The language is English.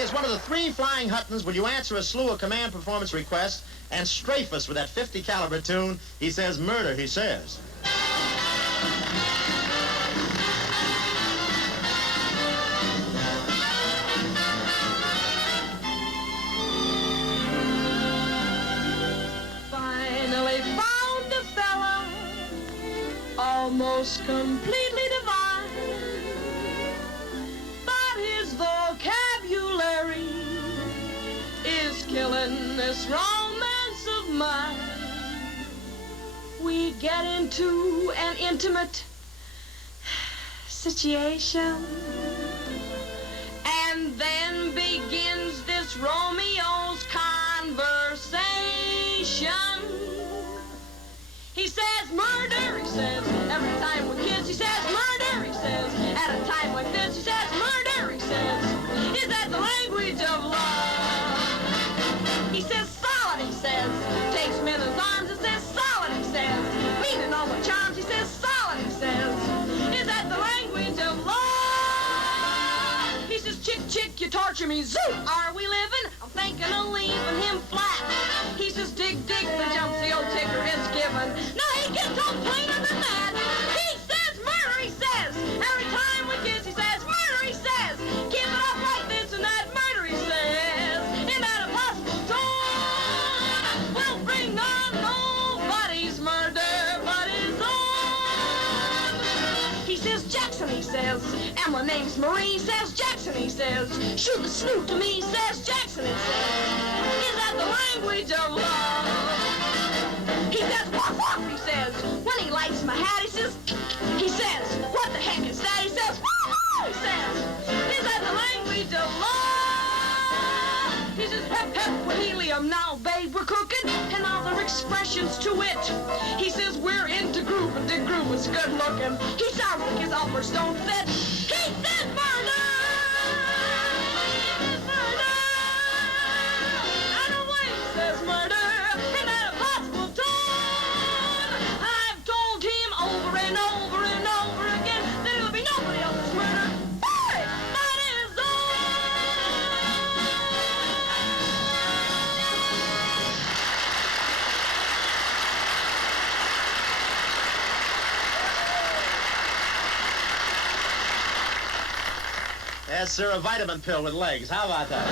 say, as one of the 3 flying Huttons, will you answer a slew of command performance requests and strafe us with that 50 caliber tune? He says, murder, he says. Finally found a fella, almost completely divine, but his vocabulary is killing this romance of mine. We get into an intimate situation, and then begins this Romeo's conversation. He says murder, he says, every time we kiss, he says murder, he says, at a time like this, he says murder, he says, is that the language of love? He says solid, he says, takes me in his arms and says solid, he says, meaning all my charms, he says solid, he says, is that the language of love? He says chick, chick, you torture me, zoot, are we living? I'm thinking of leaving him flat. He says dig, dig, the jumps the old ticker is given. No, he gets on plainer than that. He says murder, he says, every time we kiss, he says murder, he says, keep it up like this and that, murder, he says, in that impossible tone, will bring on nobody's murder but his own. He says Jackson, he says, and my name's Marie, he says Jackson, he says, shoot the snoot to me, he says Jackson, he says, is that the language of love? He says, woof, woof, he says, when he lights my hat, he says, what the heck is that? He says, woo, woo, he says, is that the language of love? He says, hep, hep, with helium, now, babe, we're cooking, and other expressions to it. He says, we're into groove, and the groove is good looking. He sounds like his uppers don't fit. He says, murder! Murder in that impossible tone. I've told him over and over and over again that it'll be nobody else's murder but his Yes, sir, a vitamin pill with legs. How about that?